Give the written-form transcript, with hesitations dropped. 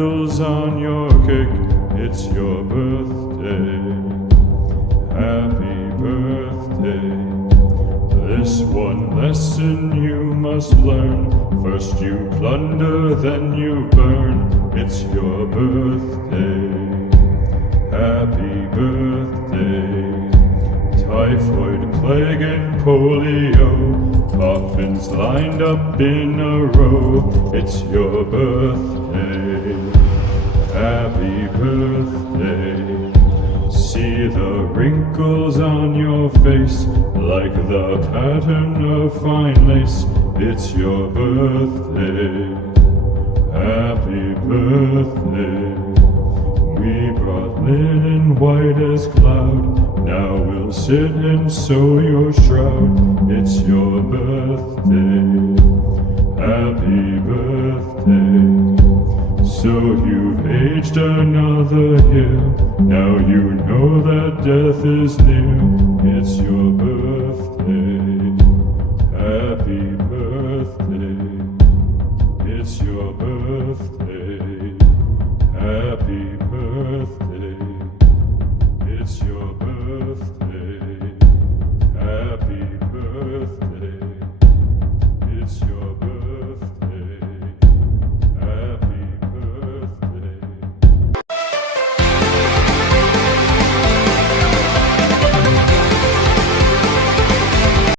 candles on your cake. It's your birthday. Happy birthday. This one lesson you must learn. First you plunder, then you burn. It's your birthday. Happy birthday. Typhoid, plague, and polio, coffins lined up in a row. It's your birthday. Happy birthday. See the wrinkles on your face, like the pattern of fine lace. It's your birthday. Happy birthday. We brought linen white as cloud. Now we'll sit and sew your shroud. It's your birthday. Happy birthday. So you've aged another year. Now you know that death is near. It's your birthday.